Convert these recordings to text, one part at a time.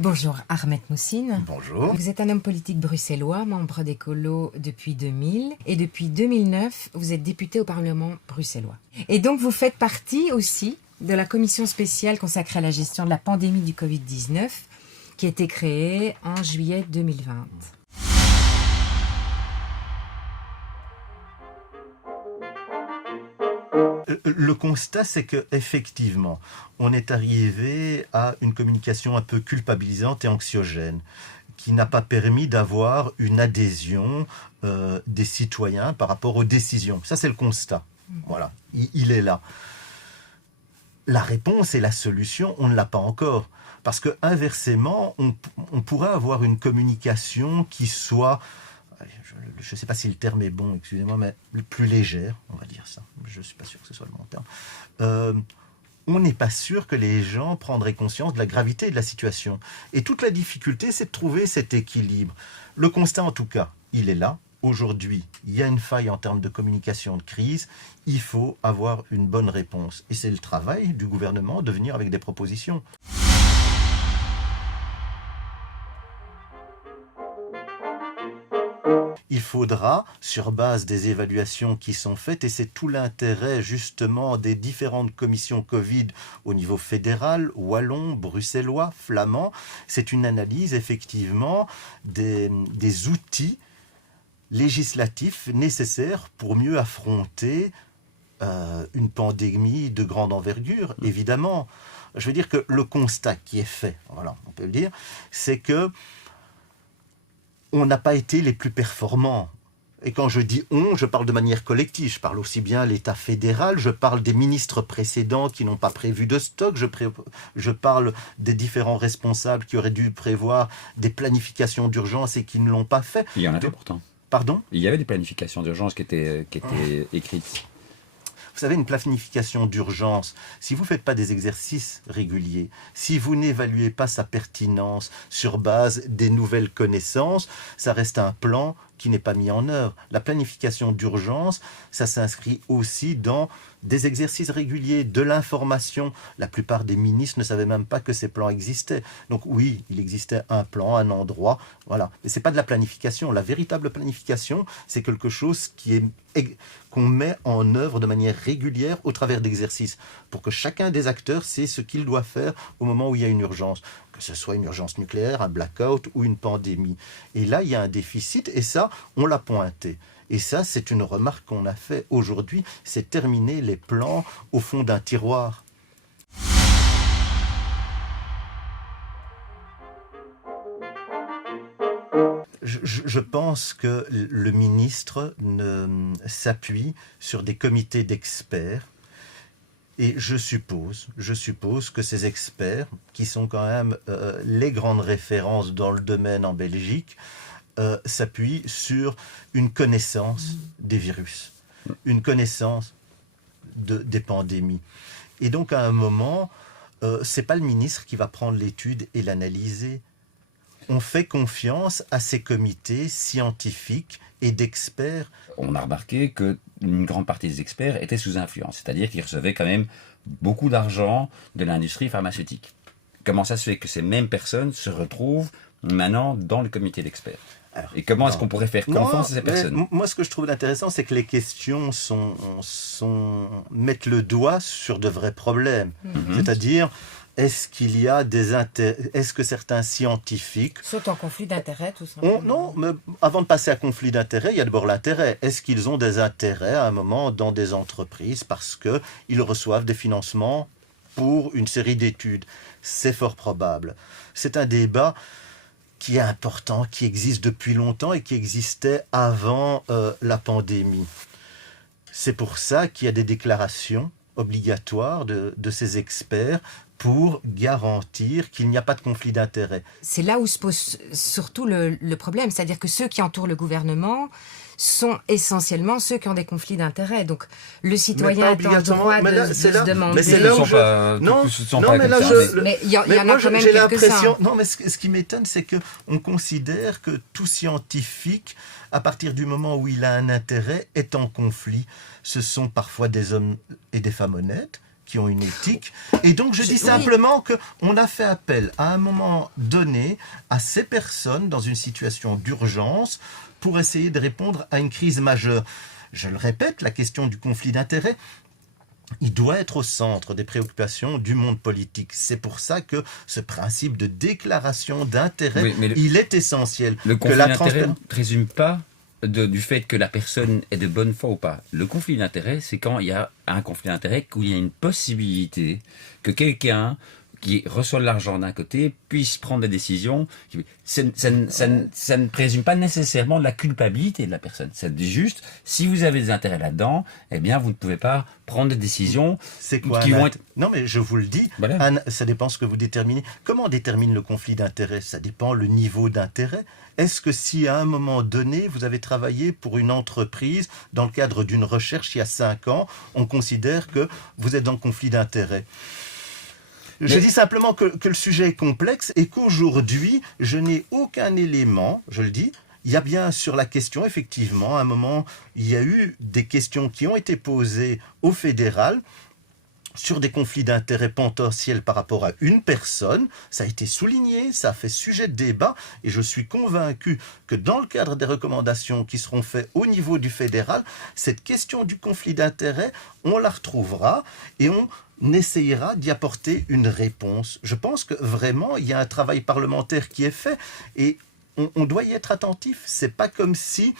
Bonjour Ahmed Moussine. Bonjour. Vous êtes un homme politique bruxellois, membre d'Ecolo depuis 2000 et depuis 2009, vous êtes député au Parlement bruxellois. Et donc vous faites partie aussi de la commission spéciale consacrée à la gestion de la pandémie du Covid-19 qui a été créée en juillet 2020. Le constat, c'est qu'effectivement, on est arrivé à une communication un peu culpabilisante et anxiogène, qui n'a pas permis d'avoir une adhésion des citoyens par rapport aux décisions. Ça, c'est le constat. Voilà, il est là. La réponse et la solution, on ne l'a pas encore. Parce que inversement, on pourrait avoir une communication qui soit... Je ne sais pas si le terme est bon, excusez-moi, mais plus légère, on va dire ça. Je ne suis pas sûr que ce soit le bon terme. On n'est pas sûr que les gens prendraient conscience de la gravité de la situation. Et toute la difficulté, c'est de trouver cet équilibre. Le constat, en tout cas, il est là. Aujourd'hui, il y a une faille en termes de communication de crise. Il faut avoir une bonne réponse. Et c'est le travail du gouvernement de venir avec des propositions. Il faudra, sur base des évaluations qui sont faites, et c'est tout l'intérêt justement des différentes commissions Covid au niveau fédéral, wallon, bruxellois, flamand, c'est une analyse effectivement des outils législatifs nécessaires pour mieux affronter une pandémie de grande envergure, évidemment. Je veux dire que le constat qui est fait, voilà, on peut le dire, c'est que on n'a pas été les plus performants. Et quand je dis on, je parle de manière collective. Je parle aussi bien l'État fédéral, je parle des ministres précédents qui n'ont pas prévu de stock, je parle des différents responsables qui auraient dû prévoir des planifications d'urgence et qui ne l'ont pas fait. Il y en avait pourtant. Pardon ? Il y avait des planifications d'urgence qui étaient écrites. Vous savez, une planification d'urgence, si vous ne faites pas des exercices réguliers, si vous n'évaluez pas sa pertinence sur base des nouvelles connaissances, ça reste un plan qui n'est pas mis en œuvre. La planification d'urgence, ça s'inscrit aussi dans des exercices réguliers, de l'information. La plupart des ministres ne savaient même pas que ces plans existaient. Donc oui, il existait un plan, un endroit, voilà. Mais ce n'est pas de la planification. La véritable planification, c'est quelque chose qu'on met en œuvre de manière régulière au travers d'exercices pour que chacun des acteurs sait ce qu'il doit faire au moment où il y a une urgence, que ce soit une urgence nucléaire, un blackout ou une pandémie. Et là, il y a un déficit et ça, on l'a pointé. Et ça, c'est une remarque qu'on a fait aujourd'hui, c'est terminer les plans au fond d'un tiroir. Je pense que le ministre s'appuie sur des comités d'experts et je suppose que ces experts, qui sont quand même les grandes références dans le domaine en Belgique, s'appuient sur une connaissance des virus, une connaissance des pandémies. Et donc à un moment, ce n'est pas le ministre qui va prendre l'étude et l'analyser. On fait confiance à ces comités scientifiques et d'experts. On a remarqué qu'une grande partie des experts étaient sous influence, c'est-à-dire qu'ils recevaient quand même beaucoup d'argent de l'industrie pharmaceutique. Comment ça se fait que ces mêmes personnes se retrouvent maintenant dans le comité d'experts ? Et comment est-ce qu'on pourrait faire confiance à ces personnes ? Moi, ce que je trouve intéressant, c'est que les questions mettent le doigt sur de vrais problèmes. C'est-à-dire, est-ce qu'il y a est-ce que certains scientifiques Sont en conflit d'intérêts, tout simplement. Non, mais avant de passer à conflit d'intérêts, il y a d'abord l'intérêt. Est-ce qu'ils ont des intérêts à un moment dans des entreprises parce qu'ils reçoivent des financements pour une série d'études ? C'est fort probable. C'est un débat qui est important, qui existe depuis longtemps et qui existait avant la pandémie. C'est pour ça qu'il y a des déclarations obligatoires de ces experts pour garantir qu'il n'y a pas de conflit d'intérêts. C'est là où se pose surtout le problème, c'est-à-dire que ceux qui entourent le gouvernement sont essentiellement ceux qui ont des conflits d'intérêts. Donc le citoyen est en droit de se demander... Mais c'est là où Mais il y en a quand même quelques-uns. Non, mais ce qui m'étonne, c'est qu'on considère que tout scientifique, à partir du moment où il a un intérêt, est en conflit. Ce sont parfois des hommes et des femmes honnêtes qui ont une éthique. Et donc je dis simplement qu'on a fait appel à un moment donné à ces personnes dans une situation d'urgence pour essayer de répondre à une crise majeure. Je le répète, la question du conflit d'intérêts, il doit être au centre des préoccupations du monde politique. C'est pour ça que ce principe de déclaration d'intérêt, il est essentiel. Le conflit d'intérêt ne présume pas du fait que la personne est de bonne foi ou pas. Le conflit d'intérêt, c'est quand il y a un conflit d'intérêt, où il y a une possibilité que quelqu'un qui reçoit de l'argent d'un côté puisse prendre des décisions. Ça ne présume pas nécessairement la culpabilité de la personne. C'est juste, si vous avez des intérêts là-dedans, eh bien, vous ne pouvez pas prendre des décisions qui vont être... Non, mais je vous le dis, voilà. Anne, ça dépend ce que vous déterminez. Comment on détermine le conflit d'intérêt? Ça dépend le niveau d'intérêt. Est-ce que si à un moment donné, vous avez travaillé pour une entreprise dans le cadre d'une recherche il y a 5 ans, on considère que vous êtes dans le conflit d'intérêt? Je dis simplement que le sujet est complexe et qu'aujourd'hui, je n'ai aucun élément, je le dis. Il y a bien sur la question, effectivement, à un moment, il y a eu des questions qui ont été posées au fédéral sur des conflits d'intérêts potentiels par rapport à une personne. Ça a été souligné, ça a fait sujet de débat et je suis convaincu que dans le cadre des recommandations qui seront faites au niveau du fédéral, cette question du conflit d'intérêts, on la retrouvera et on essayera d'y apporter une réponse. Je pense que vraiment, il y a un travail parlementaire qui est fait et on doit y être attentif. C'est pas comme si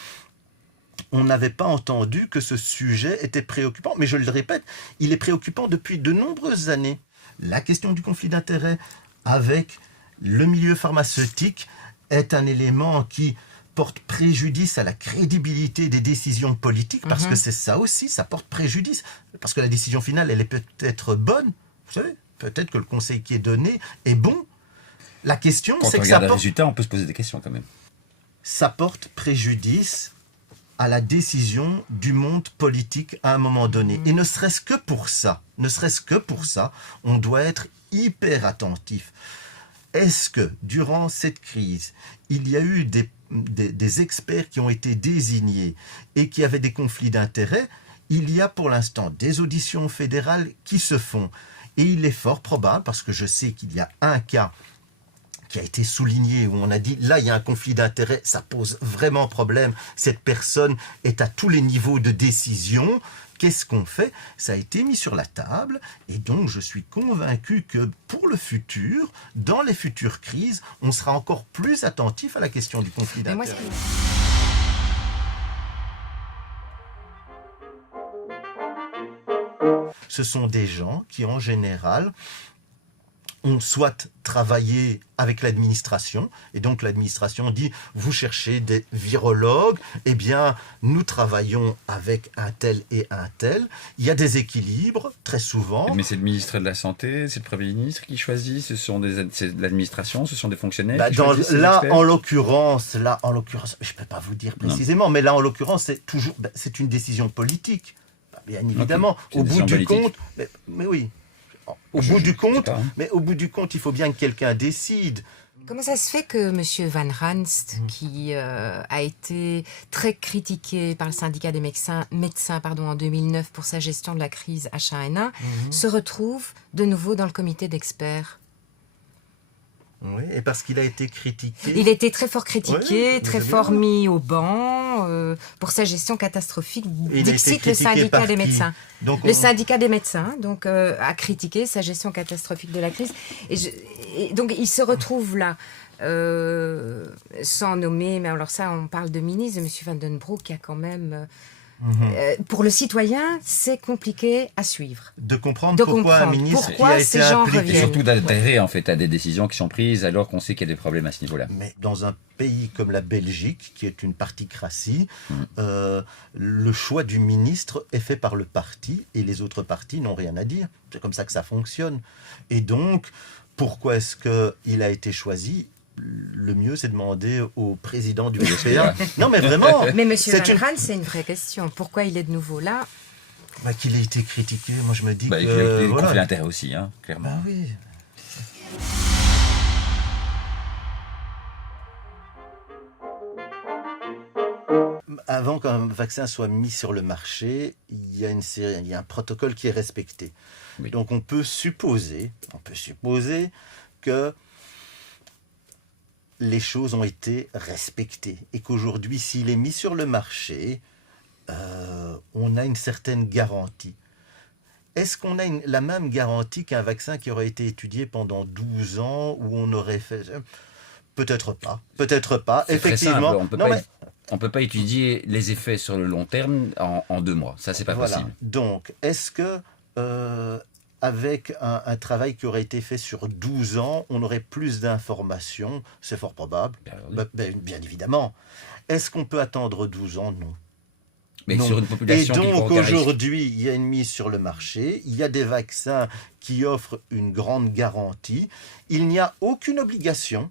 on n'avait pas entendu que ce sujet était préoccupant. Mais je le répète, il est préoccupant depuis de nombreuses années. La question du conflit d'intérêts avec le milieu pharmaceutique est un élément qui porte préjudice à la crédibilité des décisions politiques, parce que c'est ça aussi, ça porte préjudice. Parce que la décision finale, elle est peut-être bonne. Vous savez, peut-être que le conseil qui est donné est bon. La question, c'est que ça porte... Quand on regarde le résultat, on peut se poser des questions quand même. Ça porte préjudice à la décision du monde politique à un moment donné. Et ne serait-ce que pour ça, on doit être hyper attentif. Est-ce que, durant cette crise, il y a eu des experts qui ont été désignés et qui avaient des conflits d'intérêts? Il y a pour l'instant des auditions fédérales qui se font. Et il est fort probable, parce que je sais qu'il y a un cas qui a été souligné, où on a dit, là, il y a un conflit d'intérêts, ça pose vraiment problème. Cette personne est à tous les niveaux de décision. Qu'est-ce qu'on fait? Ça a été mis sur la table, et donc je suis convaincu que pour le futur, dans les futures crises, on sera encore plus attentif à la question du conflit d'intérêts. Ce sont des gens qui, en général, ont soit travaillé avec l'administration, et donc l'administration dit, vous cherchez des virologues, eh bien, nous travaillons avec un tel et un tel. Il y a des équilibres, très souvent. Mais c'est le ministre de la Santé, c'est le Premier ministre qui choisit, c'est l'administration, ce sont des fonctionnaires qui là, choisissent en l'occurrence, je ne peux pas vous dire précisément, mais là, en l'occurrence, c'est une décision politique. Bien évidemment, au bout du compte, mais oui. Au bout du compte, il faut bien que quelqu'un décide. Comment ça se fait que M. Van Ranst, qui a été très critiqué par le syndicat des médecins en 2009 pour sa gestion de la crise H1N1, se retrouve de nouveau dans le comité d'experts? Oui, et parce qu'il a été critiqué. Il a été très fort critiqué, très fort mis au banc pour sa gestion catastrophique. Dixit le syndicat des médecins. Le syndicat des médecins a critiqué sa gestion catastrophique de la crise. Et donc il se retrouve là, sans nommer, mais alors ça on parle de ministre, de M. Van den Broek qui a quand même... pour le citoyen, c'est compliqué à suivre. De comprendre pourquoi un ministre qui a été impliqué... Et surtout d'adhérer en fait à des décisions qui sont prises alors qu'on sait qu'il y a des problèmes à ce niveau-là. Mais dans un pays comme la Belgique, qui est une particratie, le choix du ministre est fait par le parti et les autres partis n'ont rien à dire. C'est comme ça que ça fonctionne. Et donc, pourquoi est-ce qu'il a été choisi ? Le mieux, c'est de demander au président du GPA. Non, mais vraiment. Mais M. Van Ranst, c'est une vraie question. Pourquoi il est de nouveau là? Qu'il a été critiqué, moi je me dis que... Il y a des conflits d'intérêts aussi, clairement. Oui. avant qu'un vaccin soit mis sur le marché, il y a un protocole qui est respecté. Oui. Donc on peut supposer que les choses ont été respectées et qu'aujourd'hui, s'il est mis sur le marché, on a une certaine garantie. Est-ce qu'on a la même garantie qu'un vaccin qui aurait été étudié pendant 12 ans où on aurait fait... Peut-être pas. C'est Effectivement. très simple. On peut pas étudier les effets sur le long terme en 2 mois. Ça, c'est pas Voilà. possible. Donc, est-ce que avec un travail qui aurait été fait sur 12 ans, on aurait plus d'informations? C'est fort probable. Bien évidemment. Est-ce qu'on peut attendre 12 ans? Non. Mais Non. sur une population Et qui donc court aucun risque. aujourd'hui, il y a une mise sur le marché, il y a des vaccins qui offrent une grande garantie. Il n'y a aucune obligation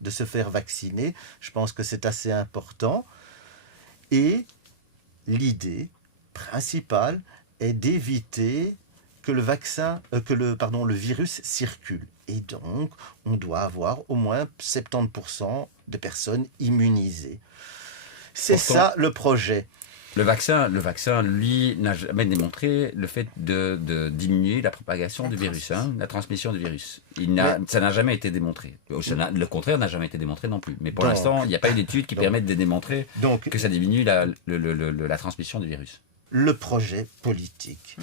de se faire vacciner. Je pense que c'est assez important. Et l'idée principale est d'éviter que le virus circule. Et donc, on doit avoir au moins 70% de personnes immunisées. C'est Pourtant, ça le projet. Le vaccin, lui, n'a jamais démontré le fait de diminuer la propagation du virus, la transmission du virus. Ça n'a jamais été démontré. Le contraire n'a jamais été démontré non plus. Mais pour l'instant, il n'y a pas eu d'études qui permettent de démontrer que ça diminue la transmission du virus. Le projet politique,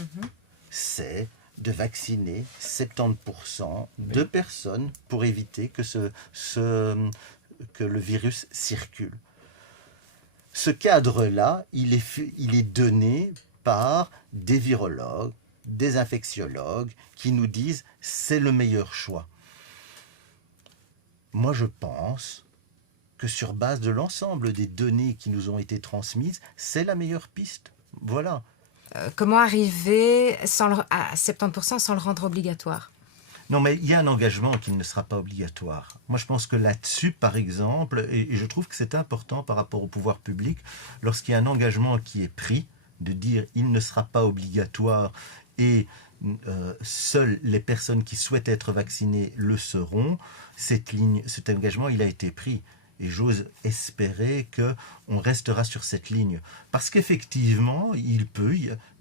c'est de vacciner 70% de personnes pour éviter que le virus circule. Ce cadre-là, il est donné par des virologues, des infectiologues qui nous disent c'est le meilleur choix. Moi, je pense que sur base de l'ensemble des données qui nous ont été transmises, c'est la meilleure piste. Voilà. Comment arriver à 70% sans le rendre obligatoire? Non, mais il y a un engagement qui ne sera pas obligatoire. Moi, je pense que là-dessus, par exemple, et je trouve que c'est important par rapport au pouvoir public, lorsqu'il y a un engagement qui est pris, de dire il ne sera pas obligatoire et seules les personnes qui souhaitent être vaccinées le seront, cet engagement, il a été pris. Et j'ose espérer qu'on restera sur cette ligne. Parce qu'effectivement,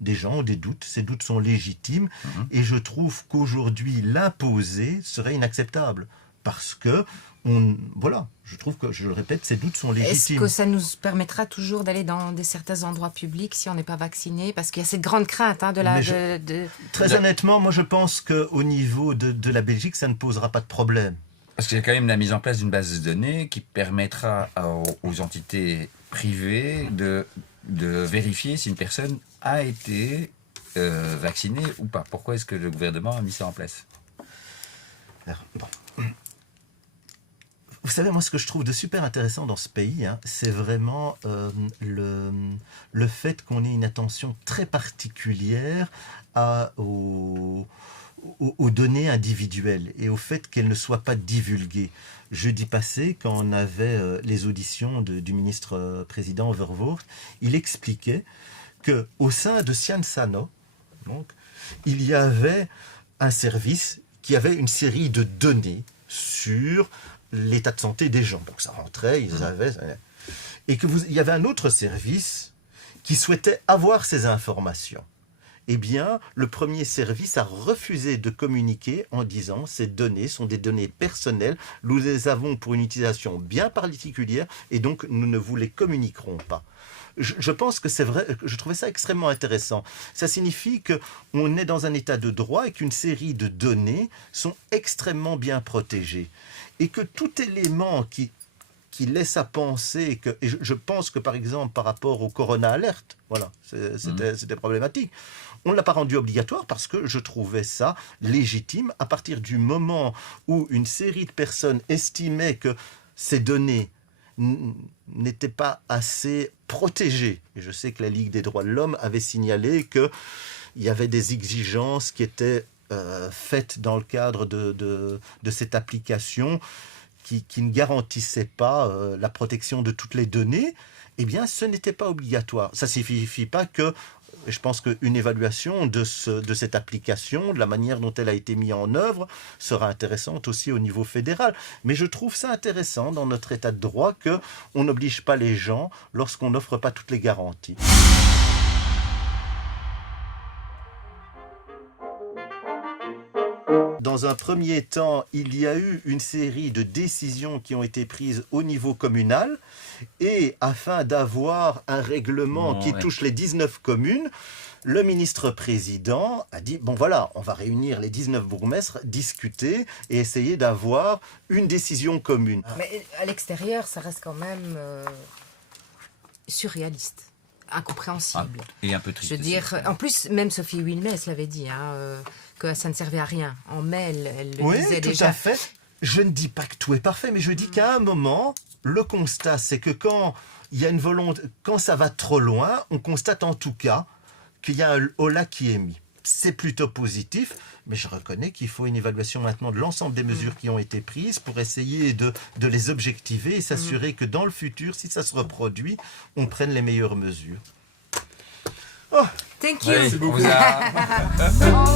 des gens ont des doutes, ces doutes sont légitimes, et je trouve qu'aujourd'hui, l'imposer serait inacceptable. Parce que, je trouve que, je le répète, ces doutes sont légitimes. Est-ce que ça nous permettra toujours d'aller dans certains endroits publics si on n'est pas vacciné? Parce qu'il y a cette grande crainte Très honnêtement, moi je pense qu'au niveau de la Belgique, ça ne posera pas de problème. Parce qu'il y a quand même la mise en place d'une base de données qui permettra aux entités privées de vérifier si une personne a été vaccinée ou pas. Pourquoi est-ce que le gouvernement a mis ça en place? Vous savez, moi, ce que je trouve de super intéressant dans ce pays, c'est vraiment le fait qu'on ait une attention très particulière aux données individuelles et au fait qu'elles ne soient pas divulguées. Jeudi passé, quand on avait les auditions du ministre-président Verwoerd, il expliquait qu'au sein de Ciansano, il y avait un service qui avait une série de données sur l'état de santé des gens. Donc ça rentrait, il y avait un autre service qui souhaitait avoir ces informations. Eh bien, le premier service a refusé de communiquer en disant ces données sont des données personnelles, nous les avons pour une utilisation bien particulière et donc nous ne vous les communiquerons pas. Je pense que c'est vrai, je trouvais ça extrêmement intéressant. Ça signifie qu'on est dans un état de droit et qu'une série de données sont extrêmement bien protégées. Et que tout élément qui laisse à penser et je pense que par exemple par rapport au Corona Alert, c'était problématique. On ne l'a pas rendu obligatoire parce que je trouvais ça légitime à partir du moment où une série de personnes estimaient que ces données n'étaient pas assez protégées. Et je sais que la Ligue des droits de l'homme avait signalé qu'il y avait des exigences qui étaient faites dans le cadre de cette application qui ne garantissaient pas la protection de toutes les données. eh bien, ce n'était pas obligatoire. Ça ne signifie pas que, je pense qu'une évaluation de cette application, de la manière dont elle a été mise en œuvre, sera intéressante aussi au niveau fédéral. Mais je trouve ça intéressant dans notre état de droit qu'on n'oblige pas les gens lorsqu'on n'offre pas toutes les garanties. Dans un premier temps, il y a eu une série de décisions qui ont été prises au niveau communal et afin d'avoir un règlement qui touche les 19 communes, le ministre-président a dit, bon voilà, on va réunir les 19 bourgmestres, discuter et essayer d'avoir une décision commune. Mais à l'extérieur, ça reste quand même surréaliste, incompréhensible. Et un peu triste. Je veux dire, en plus, même Sophie Wilmès l'avait dit, que ça ne servait à rien. En mai, elle le disait déjà. Oui, tout à fait. Je ne dis pas que tout est parfait, mais je dis qu'à un moment, le constat, c'est que quand il y a une volonté, quand ça va trop loin, on constate en tout cas qu'il y a un holà qui est mis. C'est plutôt positif, mais je reconnais qu'il faut une évaluation maintenant de l'ensemble des mesures qui ont été prises pour essayer de les objectiver et s'assurer que dans le futur, si ça se reproduit, on prenne les meilleures mesures. Oh. Thank you. Oui, on vous a...